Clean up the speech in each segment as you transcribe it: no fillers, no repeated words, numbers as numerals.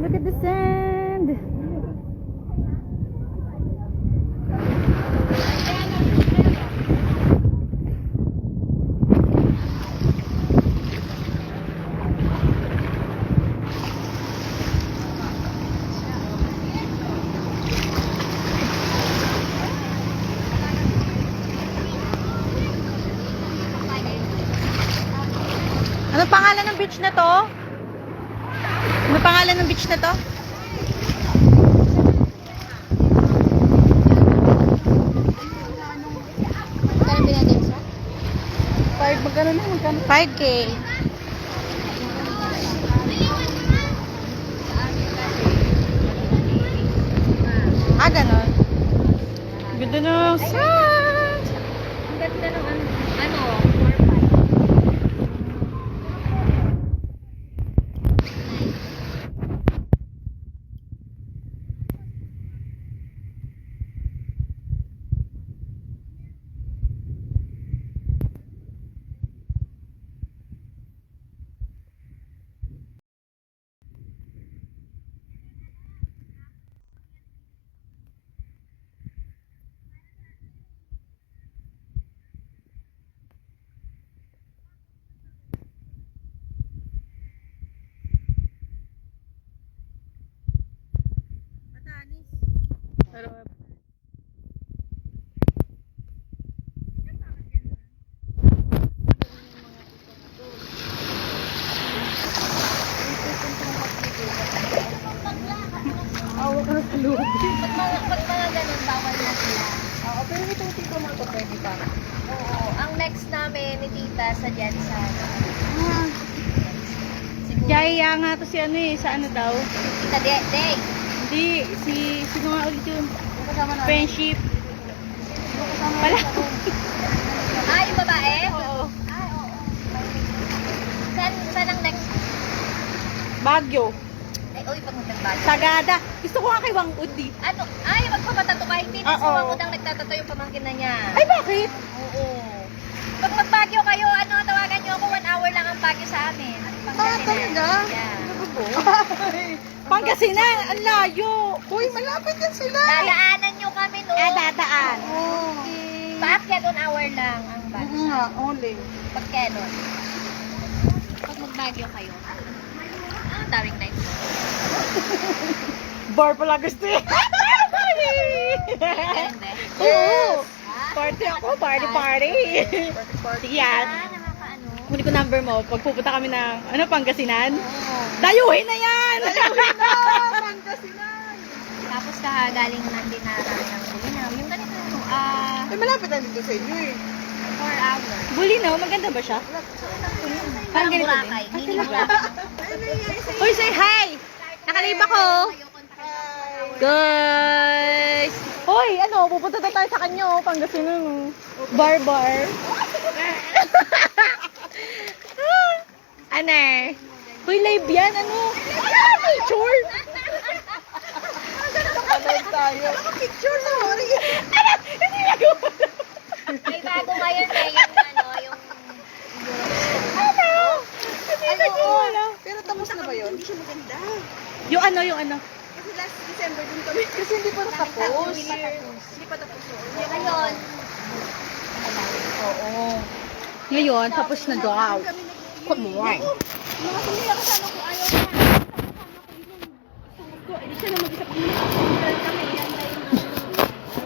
Look at the sand. Ano pangalan ng beach na to? Ano pangalan ng beach na to? Magkano binigay siya? 5, magkano na? Magkano? 5K. Ah, ganon. Ganda ng sand. Ang ganda ng ano, 4-5. Awa ka na sa loob. Pag mga ganun, bawal na sila. Oo, pero itong tipo mo to pwede pa. Oo. Ang next namin ni Tita sa Jensen. Ah, Siguro. Jaya nga to si ano eh, sa ano daw? Tita Day. Hindi, sino nga ulit yun? Kasama namin. Friendship. Pala. Ah, yung babae? Oo. Ah, oo. Saan ang next? Baguio. Ay, uy, pag magbago. Sagada. Gusto ko nga kay Wang Udi. Ano? Ay, magpapatato ka. Hindi na Oo. si Wangud ang nagtatato yung pamangkin na niya. Ay, bakit? Oo. Pag magbagyo kayo, ano, tawagan niyo ako, 1 hour lang ang bagyo sa amin. talaga? Yeah. Pangasinan, ang layo. Uy, malapit yan sila. Dadaanan niyo kami, no? dadaan. Paakyat 1 hour lang ang bagyo. nga, only. Pag Quezon. Pag magbagyo kayo. Ah, daming night. Bar pala gusto eh. Hindi. Oo. Party ako, party. Yan. Ah, nakakaano. Kunin ko number mo pag pupunta kami ng, ano, Pangasinan. Oo. Dayuhin na yan! Pangasinan. Tapos galing na din na namin ng Bulinaw. Yung ganito, Ay, malapit na dito sa inyo eh. 4 hours. Bulinaw, maganda ba siya? Parang ganito Boracay. din. Mini Boracay. Uy, say hi! Nakalib ako! Guys! Hoy, ano, pupunta na tayo sa kanyo, Pangasinan. Bar. Ano? Hoy, live yan, ano? Picture! Live tayo. Picture sa Mori. Ano? Hindi na May bago ngayon eh, yung ano, yung... Ano? Hindi na wala. Pero tapos na ba yun? Hindi siya maganda. Yung ano? Kasi last December din kami. Kasi hindi pa natapos. Hindi pa tapos yun. Ngayon, Oo. Ngayon, tapos na daw. Come on. Mga sumila kasama ko ayaw na. Gusto ko, edi siya na mag-isa kami.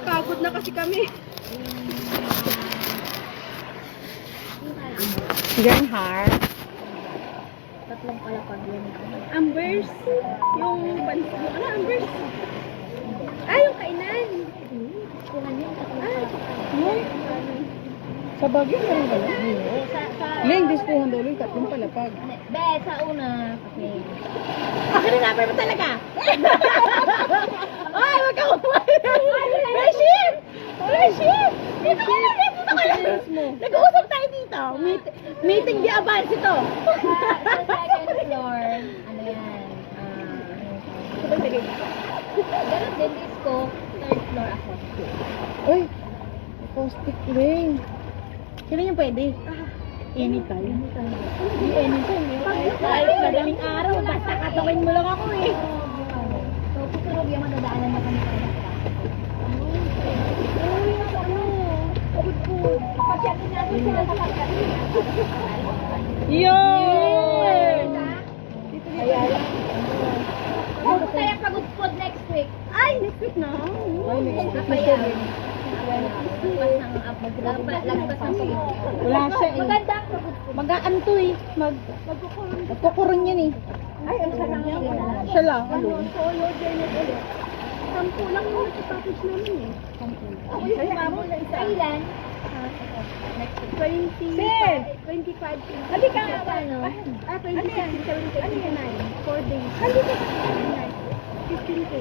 Pagod na kasi kami. Bernhard. tatlong palapag yun. Ambers. Yung bansa. Ano, Ambers? Ah, yung kainan. Kuhan yun, tatlong palapag. Yung? Sa Baguio na rin pala. Leng, diskuhan daw ulit, tatlong palapag. Be, sa una, okay. Pakirinapay mo talaga! Ay, wag ka kumain! Friendship! Friendship! Dito ka na! Dito kayo! Nag-uusap tayo dito. Meeting di advance ito. Sa second floor, ano yan? Ganun din disco, third floor ako. Uy! Acoustic ring. Kailan yung pwede? Anytime. Hindi anytime. Kahit madaling araw, basta katawin mo lang ako eh. Huwag yung madadaanan na kami para sa Yun! Huwag tayo pagod food next week. Ay, next week na. Ay, next week. Lagpas ng pagod. Wala siya eh. Maganda ang pagod food. Mag-aanto eh. Magkukurong yan eh. Ay, ang sarap niya. Siya lang. Ano? Solo journey ulit. 10 lang yung package namin eh. Ako yung sumabol na isa. Kailan? 25. Halika nga ba, no? 26, 27, 29. 4 days. 15K.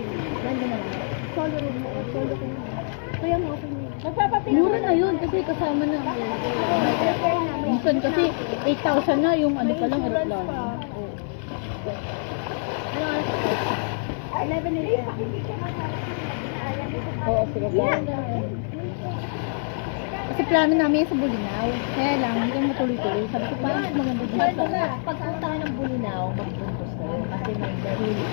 Nandun na lang. Solo rin mo. Solo ko na. Kaya mo ako niya. Mura na yun kasi kasama na. Minsan kasi 8,000 na yung ano pa lang aeroplano. Ano oras? 11 a.m. Oo, sige lang. Kasi plano namin sa Bulinaw. Kaya lang, hindi kami matuloy-tuloy. Sabi ko, parang maganda dito Pwede sa... na. Pagpunta ka ng Bulinaw, magpuntos kayo. Kasi may darili.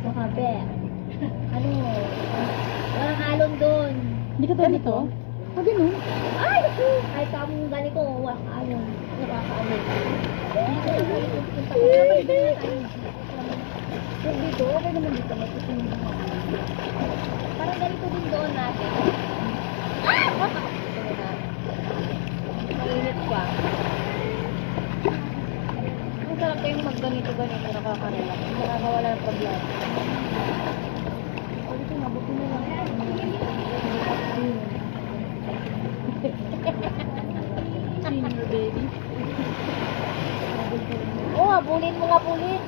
Saka, be. Ano? Walang alon doon. Hindi ka tayo dito? Ah, ganun? Ay, naku! Ay, kamong ganito, walang alon. Nakaka-alon. Dito, punta ka. Dapat dito na tayo. Kung dito, okay naman dito. Parang ganito din doon natin. Mainit pa. Ang sarap kayong magganito-ganito, nakaka-relax. Nakakawala ng problema. Senior baby. Oo, habulin mo nga, bulin.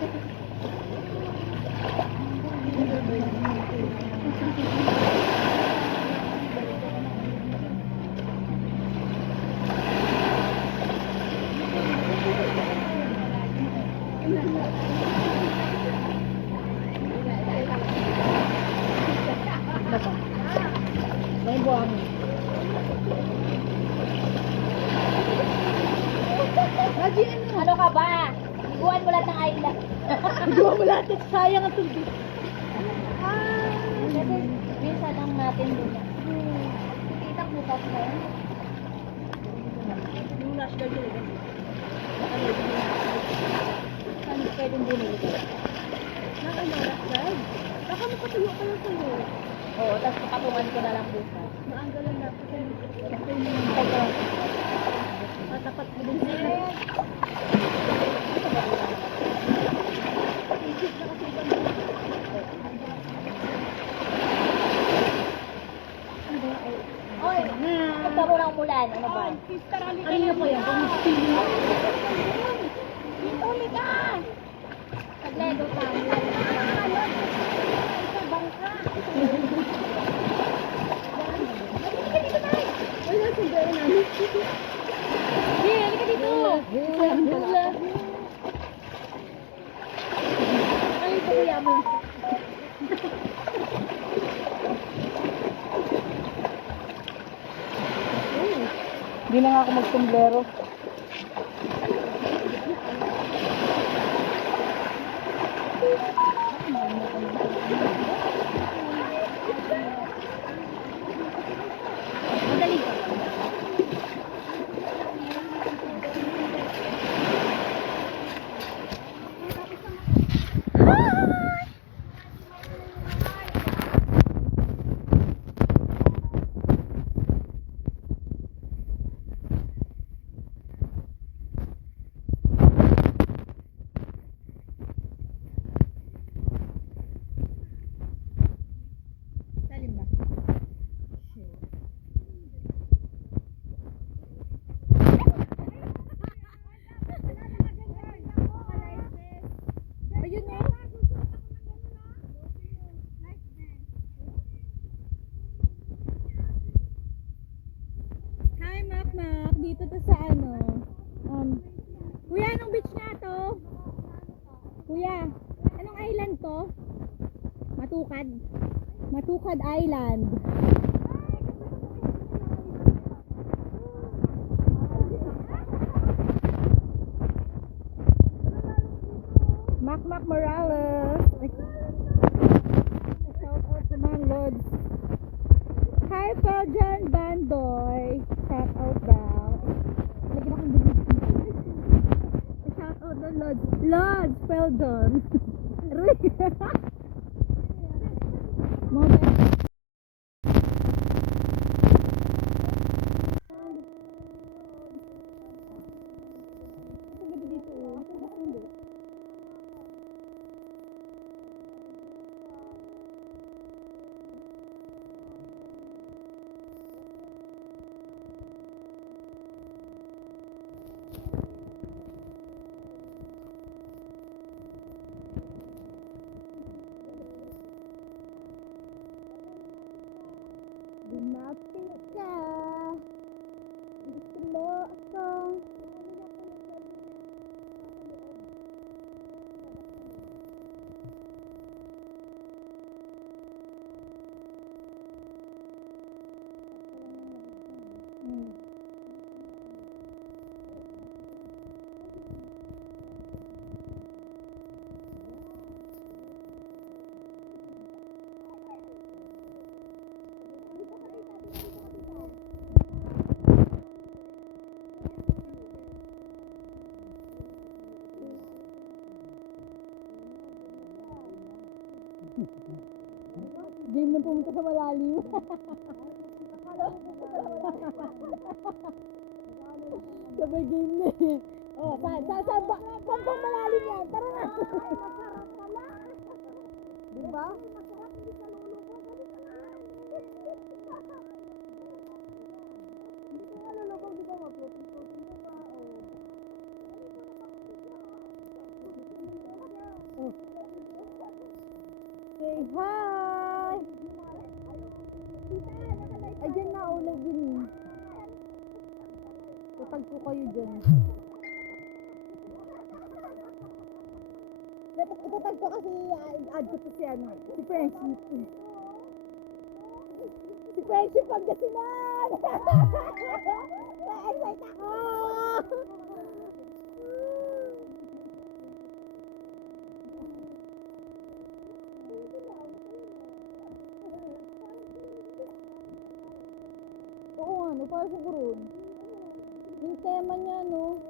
May buwang. Ano ka ba? Iguan mo lahat ng island. Gawa mo lahat. Sayang ang tubig. Kasi minsan ang natin doon. Titak bukas mo. Yung national yun. Ano pwedeng bumili ka? Last ride. Baka makatuyo ka lang sa'yo. Oo, tapos papatungan ko na lang bukas. Maaga lang dapat. Ito. Matapat mo din sa'yo. Oy, magkaroon ng umulan. Ano ba? Kanina pa yan. Uli ka! Taglego ka. Wala, sombrero namin. Hey, halika dito. Wala. Ay, kuya mo. Hindi na nga ako mag-sombrero. Madali ka. Hi, Mak. Dito to sa ano. Kuya, anong beach nga to? Kuya, anong island to? Matukad. Matukad Island. Mak, Mac Morales. Shout out naman, Lods. Hi, Fajan Bandoy. Shout out daw. Lagyan akong bilis. Shout out na Lods. Lods, well done. Mga Dumapit ka. Gusto mo akong game na pumunta sa malalim. Sabay game na eh. Oh, saan pang malalim yan? Tara na! Masarap pala! Diba? Masarap, hindi ka lulubo. Dali ka na! Hindi ka nga lulubo, di ba mag-protein ka pa? Oh. Say hi! Ay, dyan na, ulag din eh. Tutag ko kayo dyan. Itatag ko kasi add ko to si ano, si Friendship. Si Friendship Pangasinan! Na-excite ako! Oo nga, no, para siguro. Yung tema niya, no?